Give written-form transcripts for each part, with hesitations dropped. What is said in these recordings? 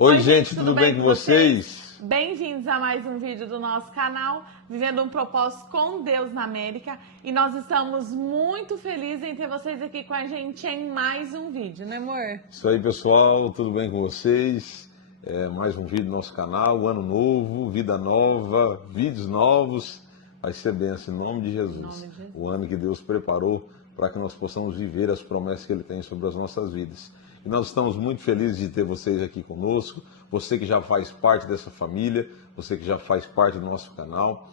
Oi, gente, tudo bem com vocês? Bem-vindos a mais um vídeo do nosso canal, Vivendo um Propósito com Deus na América. E nós estamos muito felizes em ter vocês aqui com a gente em mais um vídeo, né, amor? Isso aí, pessoal, tudo bem com vocês? Mais um vídeo do nosso canal, ano novo, vida nova, vídeos novos. Vai ser benção em nome de Jesus. O ano que Deus preparou para que nós possamos viver as promessas que Ele tem sobre as nossas vidas. E nós estamos muito felizes de ter vocês aqui conosco, você que já faz parte dessa família, você que já faz parte do nosso canal.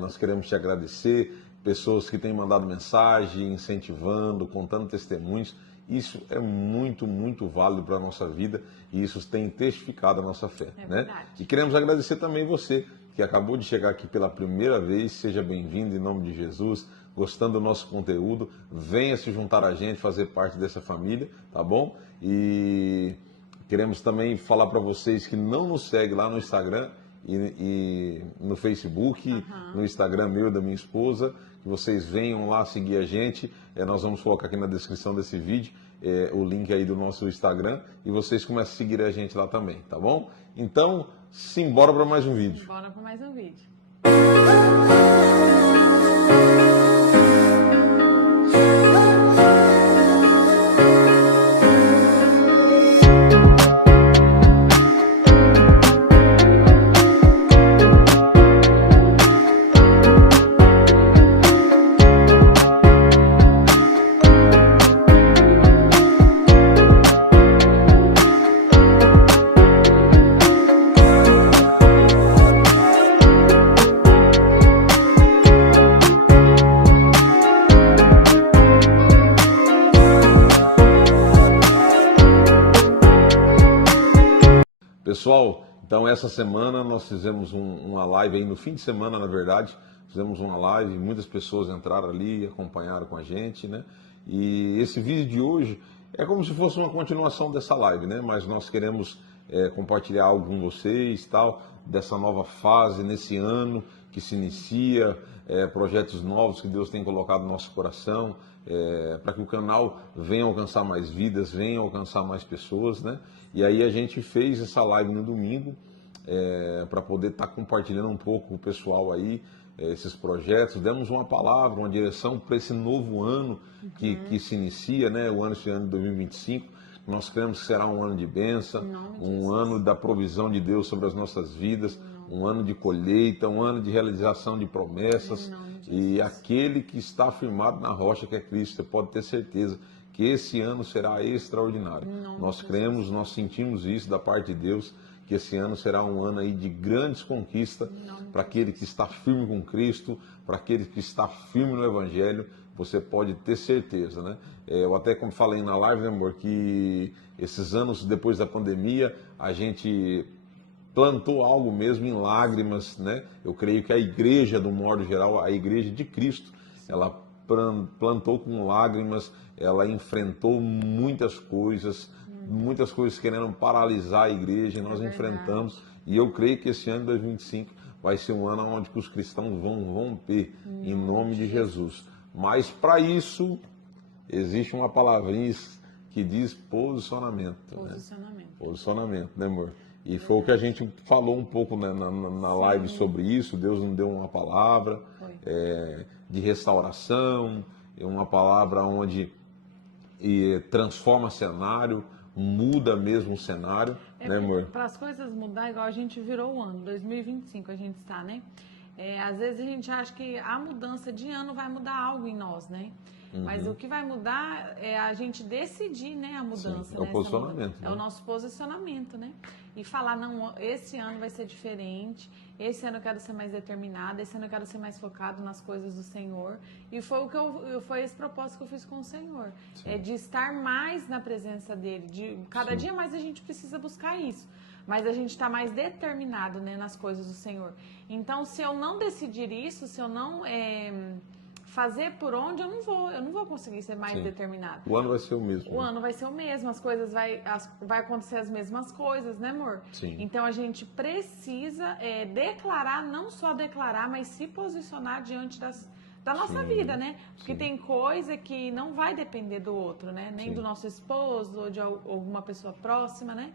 Nós queremos te agradecer, pessoas que têm mandado mensagem, incentivando, contando testemunhos. Isso é muito, muito válido para a nossa vida e isso tem testificado a nossa fé, né? E queremos agradecer também você que acabou de chegar aqui pela primeira vez. Seja bem-vindo em nome de Jesus. Gostando do nosso conteúdo, venha se juntar a gente, fazer parte dessa família, tá bom? E queremos também falar para vocês que não nos seguem lá no Instagram e no Facebook, no Instagram meu e da minha esposa, que vocês venham lá seguir a gente. Nós vamos colocar aqui na descrição desse vídeo o link aí do nosso Instagram e vocês começam a seguir a gente lá também, tá bom? Então, simbora para mais um vídeo. Bora para mais um vídeo. Pessoal, então essa semana nós fizemos uma live aí no fim de semana, na verdade, fizemos uma live, muitas pessoas entraram ali e acompanharam com a gente, né? E esse vídeo de hoje é como se fosse uma continuação dessa live, né? Mas nós queremos compartilhar algo com vocês, tal, dessa nova fase nesse ano que se inicia, projetos novos que Deus tem colocado no nosso coração, para que o canal venha alcançar mais vidas, venha alcançar mais pessoas, né? E aí a gente fez essa live no domingo para poder estar compartilhando um pouco com o pessoal aí esses projetos. Demos uma palavra, uma direção para esse novo ano que se inicia, né? Esse ano de 2025. Nós cremos que será um ano de bênção, um ano da provisão de Deus sobre as nossas vidas, um ano de colheita, um ano de realização de promessas. E aquele que está firmado na rocha que é Cristo, você pode ter certeza que esse ano será extraordinário. Nós cremos, nós sentimos isso da parte de Deus, que esse ano será um ano aí de grandes conquistas para aquele que está firme com Cristo, para aquele que está firme no Evangelho. Você pode ter certeza, né? Eu até como falei na live, né, amor, que esses anos depois da pandemia, a gente plantou algo mesmo em lágrimas, né? Eu creio que a igreja, do modo geral, a igreja de Cristo, ela plantou com lágrimas, ela enfrentou muitas coisas querendo paralisar a igreja, e nós enfrentamos. E eu creio que esse ano de 2025 vai ser um ano onde os cristãos vão romper em nome de Jesus. Mas para isso, existe uma palavrinha que diz posicionamento. Posicionamento, né, amor? E foi o que a gente falou um pouco, né, na live sobre isso. Deus nos deu uma palavra de restauração, uma palavra onde transforma cenário, muda mesmo o cenário, né, amor? Para as coisas mudar, igual a gente virou o ano, 2025 a gente está, né? Às vezes a gente acha que a mudança de ano vai mudar algo em nós, né? Mas o que vai mudar é a gente decidir, né, a mudança. Sim, é o posicionamento. É o nosso posicionamento, né? E falar, não, esse ano vai ser diferente, esse ano eu quero ser mais determinada, esse ano eu quero ser mais focado nas coisas do Senhor. E foi o que foi esse propósito que eu fiz com o Senhor. De estar mais na presença dele. Cada dia mais a gente precisa buscar isso. Mas a gente está mais determinado, né, nas coisas do Senhor. Então, se eu não decidir isso, se eu não fazer por onde, eu não vou conseguir ser mais determinado. O ano vai ser o mesmo. O ano vai ser o mesmo, as coisas vai acontecer as mesmas coisas, né, amor? Sim. Então a gente precisa declarar, não só declarar, mas se posicionar diante das da nossa Sim, vida, né? Porque sim. tem coisa que não vai depender do outro, né? Nem Sim. do nosso esposo ou de alguma pessoa próxima, né?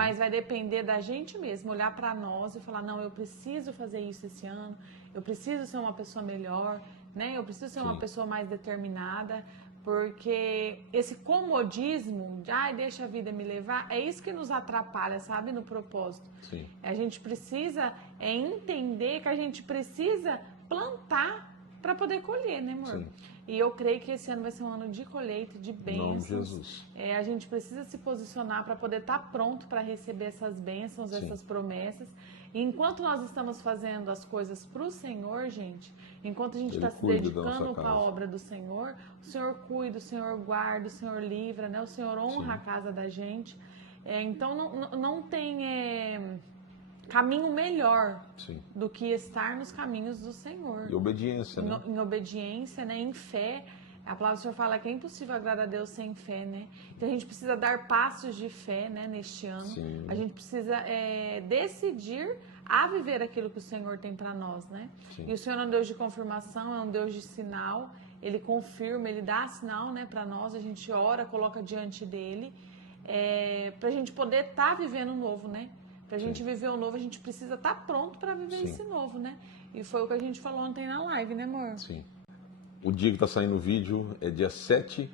Mas vai depender da gente mesmo, olhar para nós e falar, não, eu preciso fazer isso esse ano, eu preciso ser uma pessoa melhor, né? Eu preciso ser uma Sim. pessoa mais determinada, porque esse comodismo de, ai, deixa a vida me levar, é isso que nos atrapalha, sabe, no propósito. Sim. A gente precisa entender que a gente precisa plantar para poder colher, né, amor? Sim. E eu creio que esse ano vai ser um ano de colheita, de Em nome de bênçãos. Jesus. A gente precisa se posicionar para poder estar pronto para receber essas bênçãos, Sim. essas promessas. E enquanto nós estamos fazendo as coisas para o Senhor, gente, enquanto a gente Ele está se cuida da dedicando nossa para a casa. obra do Senhor, o Senhor cuida, o Senhor guarda, o Senhor livra, né? O Senhor honra Sim. a casa da gente. Então não tem caminho melhor Sim. do que estar nos caminhos do Senhor. E obediência, né? Em obediência, né? Em fé. A palavra do Senhor fala que é impossível agradar a Deus sem fé, né? Então a gente precisa dar passos de fé, né? Neste ano. Sim. A gente precisa decidir a viver aquilo que o Senhor tem para nós, né? Sim. E o Senhor é um Deus de confirmação, é um Deus de sinal. Ele confirma, Ele dá sinal, né? Para nós. A gente ora, coloca diante dele. Para a gente poder estar vivendo o novo, né? Para a gente viver o novo, a gente precisa estar pronto para viver esse novo, né? E foi o que a gente falou ontem na live, né, amor? Sim. O dia que está saindo o vídeo é dia 7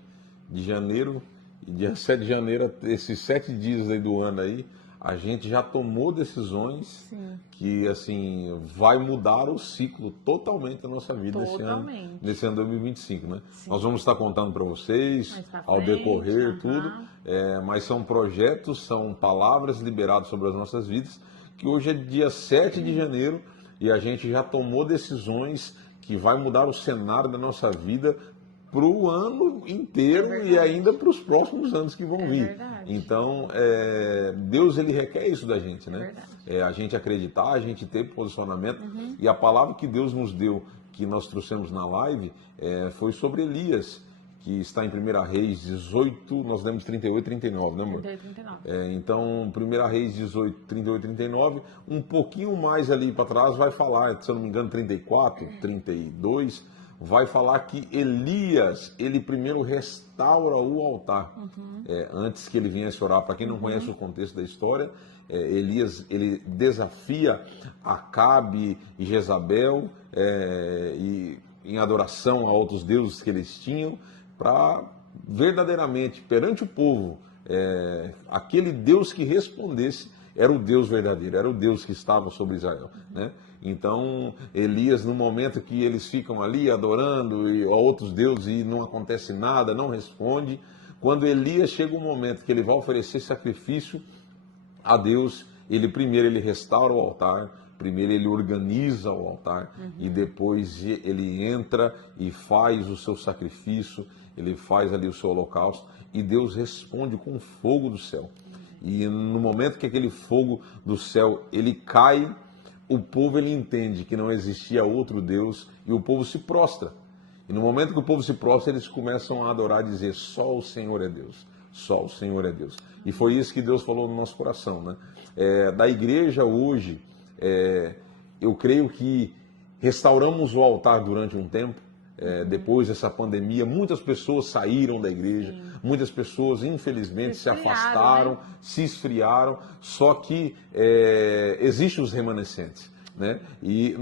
de janeiro. E dia 7 de janeiro, esses 7 dias aí do ano aí, a gente já tomou decisões Sim. que, assim, vai mudar o ciclo totalmente da nossa vida Totalmente. nesse ano 2025, né? Sim. Nós vamos estar contando para vocês Mais pra ao frente, decorrer tudo, aham. mas são projetos, são palavras liberadas sobre as nossas vidas, que hoje é dia 7 de janeiro e a gente já tomou decisões que vai mudar o cenário da nossa vida para o ano inteiro e ainda para os próximos anos que vão vir. Verdade. Então, Deus ele requer isso da gente, né? Verdade. A gente acreditar, a gente ter posicionamento. E a palavra que Deus nos deu, que nós trouxemos na live, foi sobre Elias, que está em 1 Reis 18, nós lemos 38 e 39, né, amor? 38 e 39. Então, 1 Reis 18, 38 e 39, um pouquinho mais ali para trás vai falar, se eu não me engano, 34, 32, vai falar que Elias, ele primeiro restaura o altar, antes que ele viesse orar. Para quem não conhece o contexto da história, Elias, ele desafia Acabe e Jezabel e em adoração a outros deuses que eles tinham, para verdadeiramente, perante o povo, aquele Deus que respondesse era o Deus verdadeiro, era o Deus que estava sobre Israel, né? Então, Elias, no momento que eles ficam ali adorando a outros deuses e não acontece nada, não responde, quando Elias chega um momento que ele vai oferecer sacrifício a Deus, ele restaura o altar, primeiro ele organiza o altar e depois ele entra e faz o seu sacrifício, ele faz ali o seu holocausto e Deus responde com fogo do céu. E no momento que aquele fogo do céu ele cai, o povo ele entende que não existia outro Deus e o povo se prostra. E no momento que o povo se prostra, eles começam a adorar e dizer: só o Senhor é Deus, só o Senhor é Deus. E foi isso que Deus falou no nosso coração, né? Da igreja hoje, eu creio que restauramos o altar durante um tempo. Depois dessa pandemia, muitas pessoas saíram da igreja, muitas pessoas, infelizmente, se afastaram, né? Se esfriaram, só que existem os remanescentes, né? E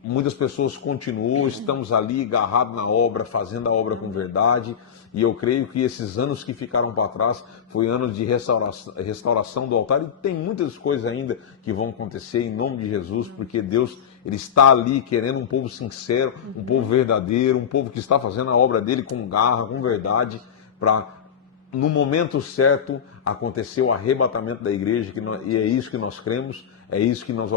muitas pessoas continuam, estamos ali agarrados na obra, fazendo a obra com verdade, e eu creio que esses anos que ficaram para trás foi anos de restauração do altar, e tem muitas coisas ainda que vão acontecer em nome de Jesus, porque Deus ele está ali querendo um povo sincero, um povo verdadeiro, um povo que está fazendo a obra dele com garra, com verdade, para no momento certo acontecer o arrebatamento da igreja, e é isso que nós cremos, é isso que nós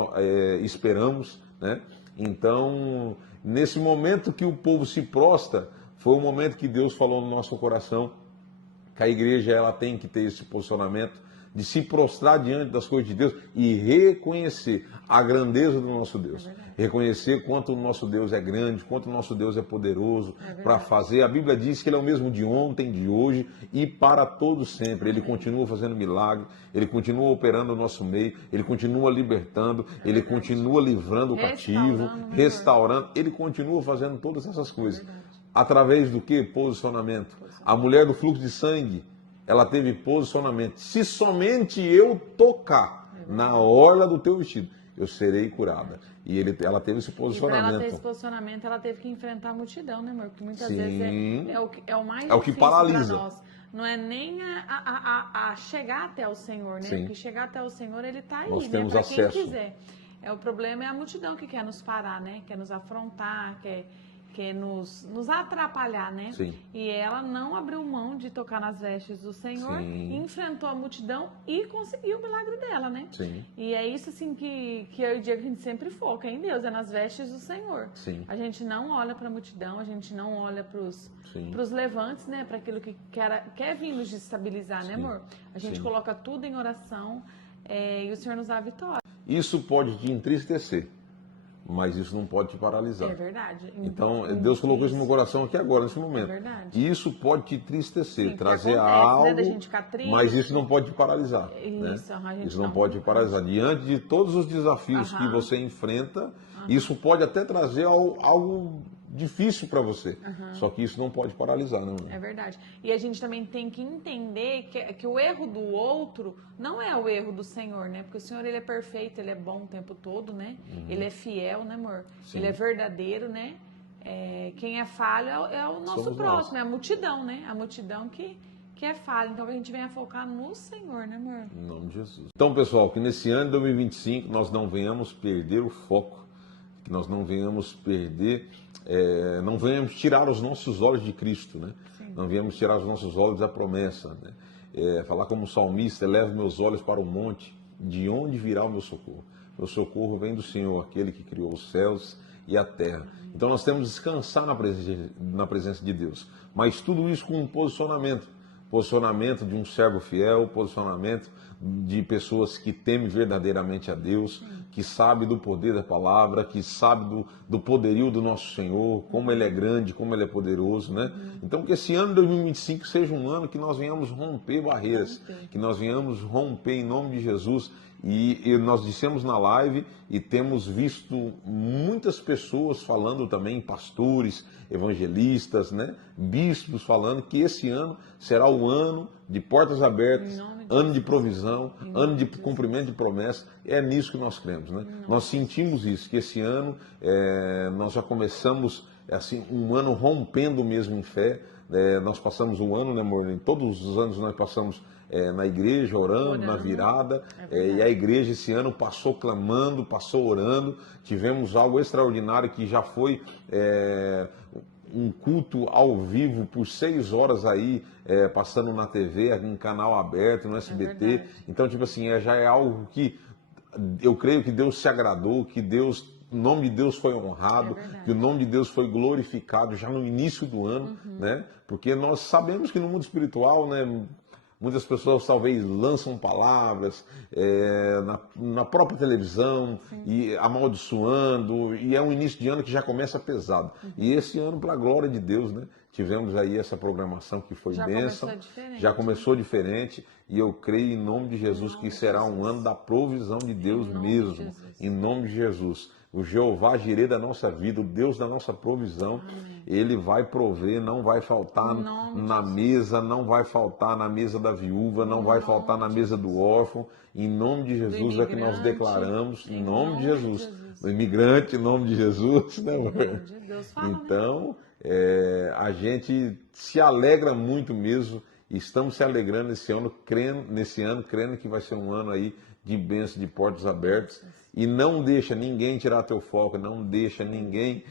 esperamos, né? Então, nesse momento que o povo se prostra, foi o momento que Deus falou no nosso coração que a igreja ela tem que ter esse posicionamento, de se prostrar diante das coisas de Deus e reconhecer a grandeza do nosso Deus. Reconhecer quanto o nosso Deus é grande, quanto o nosso Deus é poderoso para fazer. A Bíblia diz que Ele é o mesmo de ontem, de hoje e para todo sempre. Ele continua fazendo milagre, Ele continua operando no nosso meio, Ele continua libertando, Ele continua livrando o cativo, restaurando. Ele continua fazendo todas essas coisas. Através do que? Posicionamento. A mulher do fluxo de sangue, ela teve posicionamento. Se somente eu tocar na orla do teu vestido, eu serei curada. E ela teve esse posicionamento. E para ela ter esse posicionamento, ela teve que enfrentar a multidão, né, amor? Porque muitas Sim. vezes é o mais É o que difícil paralisa. para nós. Não é nem a chegar até o Senhor, né? Sim. Porque chegar até o Senhor, Ele está aí, Nós né? temos Para quem acesso. quiser. O problema é a multidão que quer nos parar, né? Quer nos afrontar, quer nos atrapalhar, né? Sim. E ela não abriu mão de tocar nas vestes do Senhor, Sim. enfrentou a multidão e conseguiu o milagre dela, né? Sim. E é isso, assim, que é o dia que a gente sempre foca em Deus, é nas vestes do Senhor. Sim. A gente não olha para a multidão, a gente não olha para Sim. os levantes, né? Para aquilo que quer vir nos destabilizar, né, amor? A gente Sim. coloca tudo em oração e o Senhor nos dá a vitória. Isso pode te entristecer, mas isso não pode te paralisar. É verdade. Então, Deus colocou isso no meu coração aqui agora, nesse momento. É verdade. Isso pode te entristecer, Sim, trazer acontece, algo, né, da gente ficar triste. mas isso não pode te paralisar. Isso, né? a gente Isso não não pode te paralisar. Diante de todos os desafios que você enfrenta, isso pode até trazer algo difícil para você. Só que isso não pode paralisar, não. É verdade. E a gente também tem que entender que o erro do outro não é o erro do Senhor, né? Porque o Senhor, Ele é perfeito, Ele é bom o tempo todo, né? Ele é fiel, né, amor? Sim. Ele é verdadeiro, né? Quem é falho é o nosso Somos próximo, nós. é a multidão, né? A multidão que é falha. Então, a gente venha focar no Senhor, né, amor? Em nome de Jesus. Então, pessoal, que nesse ano de 2025 nós não venhamos perder o foco, que nós não venhamos perder, não venhamos tirar os nossos olhos de Cristo, né? Sim. Não venhamos tirar os nossos olhos da promessa, né? Falar como salmista, eleva meus olhos para o monte, de onde virá o meu socorro? Meu socorro vem do Senhor, aquele que criou os céus e a terra. Então nós temos que descansar na presença de Deus, mas tudo isso com um posicionamento de um servo fiel, posicionamento de pessoas que temem verdadeiramente a Deus, que sabe do poder da palavra, que sabe do poderio do nosso Senhor, como Ele é grande, como Ele é poderoso, né? Então que esse ano de 2025 seja um ano que nós venhamos romper barreiras, que nós venhamos romper em nome de Jesus. E nós dissemos na live e temos visto muitas pessoas falando também, pastores, evangelistas, né? Bispos falando que esse ano será o ano de portas abertas, ano de provisão, ano de cumprimento de promessa. É nisso que nós cremos, né? Nós sentimos isso, que esse ano nós já começamos assim, um ano rompendo mesmo em fé. Nós passamos um ano, né, amor? Todos os anos nós passamos na igreja, orando, na virada, e a igreja esse ano passou clamando, passou orando, tivemos algo extraordinário que já foi um culto ao vivo por 6 horas aí, passando na TV, em canal aberto, no SBT, então tipo assim, já é algo que eu creio que Deus se agradou, que o nome de Deus foi honrado, que o nome de Deus foi glorificado já no início do ano, né? Porque nós sabemos que no mundo espiritual, né, muitas pessoas talvez lançam palavras na própria televisão e amaldiçoando, e é um início de ano que já começa pesado. E esse ano, para a glória de Deus, né, tivemos aí essa programação que foi bênção, já começou diferente, e eu creio em nome de Jesus que será um ano da provisão de Deus mesmo, em nome de Jesus. O Jeová Jireh da nossa vida, o Deus da nossa provisão, Ele vai prover, não vai faltar na mesa, não vai faltar na mesa da viúva, não vai faltar na mesa do órfão. Em nome de Jesus é que nós declaramos, em nome de Jesus. O imigrante, em nome de Jesus, né, amor? Então, a gente se alegra muito mesmo, estamos se alegrando nesse ano, crendo que vai ser um ano aí de bênção, de portas abertas. E não deixa ninguém tirar teu foco, não deixa ninguém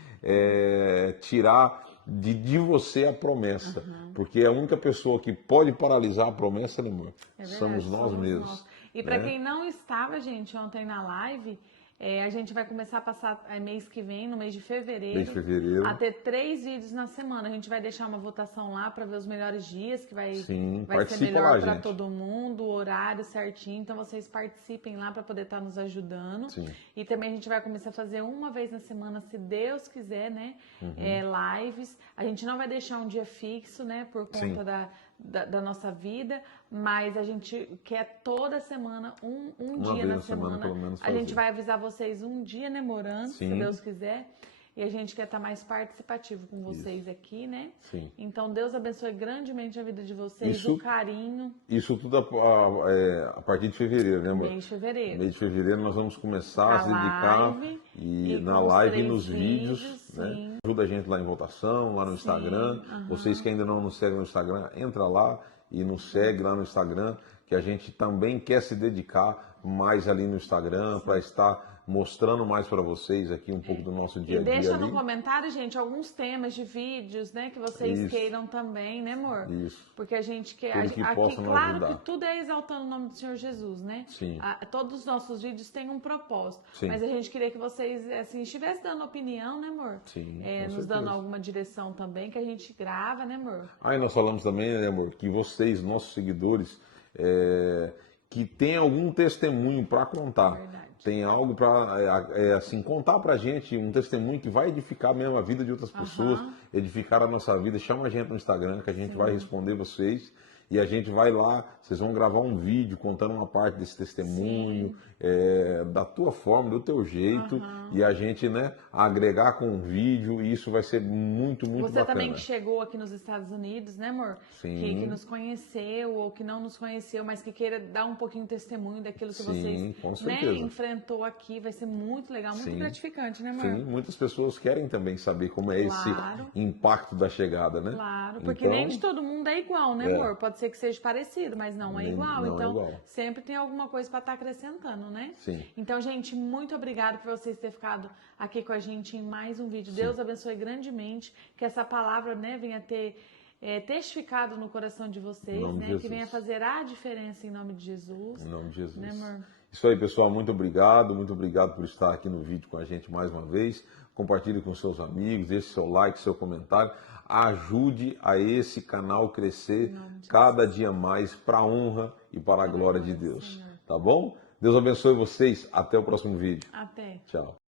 tirar de você a promessa. Porque a única pessoa que pode paralisar a promessa, né, amor? Somos nós mesmos. E para quem não estava, gente, ontem na live, A gente vai começar a passar mês que vem, no mês de fevereiro, Mês de fevereiro. a ter 3 vídeos na semana. A gente vai deixar uma votação lá para ver os melhores dias, que vai Sim, ser participa melhor lá, para gente. todo mundo, o horário certinho. Então vocês participem lá para poder estar nos ajudando. Sim. E também a gente vai começar a fazer uma vez na semana, se Deus quiser, né? Lives. A gente não vai deixar um dia fixo, né? Por conta da nossa vida, mas a gente quer toda semana, um Uma dia vez na semana. pelo menos, A gente fazer. vai avisar vocês um dia, né, Morando, se Sim. Deus quiser. E a gente quer estar mais participativo com vocês aqui, né? Sim. Então, Deus abençoe grandemente a vida de vocês, Isso- o carinho. Isso tudo a partir de fevereiro, né, amor? Mês de fevereiro. Mês de fevereiro nós vamos começar a se Na dedicar live e na com os live e 3 nos vídeos, né? sim. Ajuda a gente lá em votação, lá no Instagram. Vocês que ainda não nos seguem no Instagram, entra lá e nos segue lá no Instagram, que a gente também quer se dedicar mais ali no Instagram para estar mostrando mais para vocês aqui um pouco do nosso dia a E dia deixa ali. no comentário, gente, alguns temas de vídeos, né, que vocês Isso. queiram também, né, amor? Isso. Porque a gente quer. Tudo que Aqui, possa nos claro ajudar. que tudo é exaltando o nome do Senhor Jesus, né? Sim. Todos os nossos vídeos têm um propósito. Sim. Mas a gente queria que vocês, assim, estivessem dando opinião, né, amor? Sim, com nos certeza. dando alguma direção também, que a gente grava, né, amor? Aí nós falamos também, né, amor, que vocês, nossos seguidores, que tem algum testemunho para contar, Verdade. tem algo para assim contar para a gente, um testemunho que vai edificar mesmo a vida de outras pessoas, edificar a nossa vida, chama a gente no Instagram que a gente vai responder vocês. E a gente vai lá, vocês vão gravar um vídeo contando uma parte desse testemunho, da tua forma, do teu jeito, e a gente, né, agregar com um vídeo, e isso vai ser muito, muito Você bacana. também que chegou aqui nos Estados Unidos, né, amor? Sim. Que nos conheceu ou que não nos conheceu, mas que queira dar um pouquinho de testemunho daquilo que Sim, vocês com né, certeza. enfrentou aqui. Vai ser muito legal, muito Sim. gratificante, né, amor? Sim, muitas pessoas querem também saber como é Claro. esse impacto da chegada, né? Claro, porque Então, nem de todo mundo é igual, né, amor? Pode ser que seja parecido, mas não é Nem- igual. não é Então, igual. sempre tem alguma coisa para estar acrescentando, né? Sim. Então, gente, muito obrigada por vocês terem ficado aqui com a gente em mais um vídeo. Deus abençoe grandemente, que essa palavra, né, venha ter testificado no coração de vocês, Em nome de né? Que Jesus. venha fazer a diferença em nome de Jesus. Em nome de Jesus. Né, amor? Isso aí, pessoal. Muito obrigado por estar aqui no vídeo com a gente mais uma vez. Compartilhe com seus amigos, deixe seu like, seu comentário. Ajude a esse canal crescer cada dia mais para a honra e para a glória de Deus. Tá bom? Deus abençoe vocês. Até o próximo vídeo. Até. Tchau.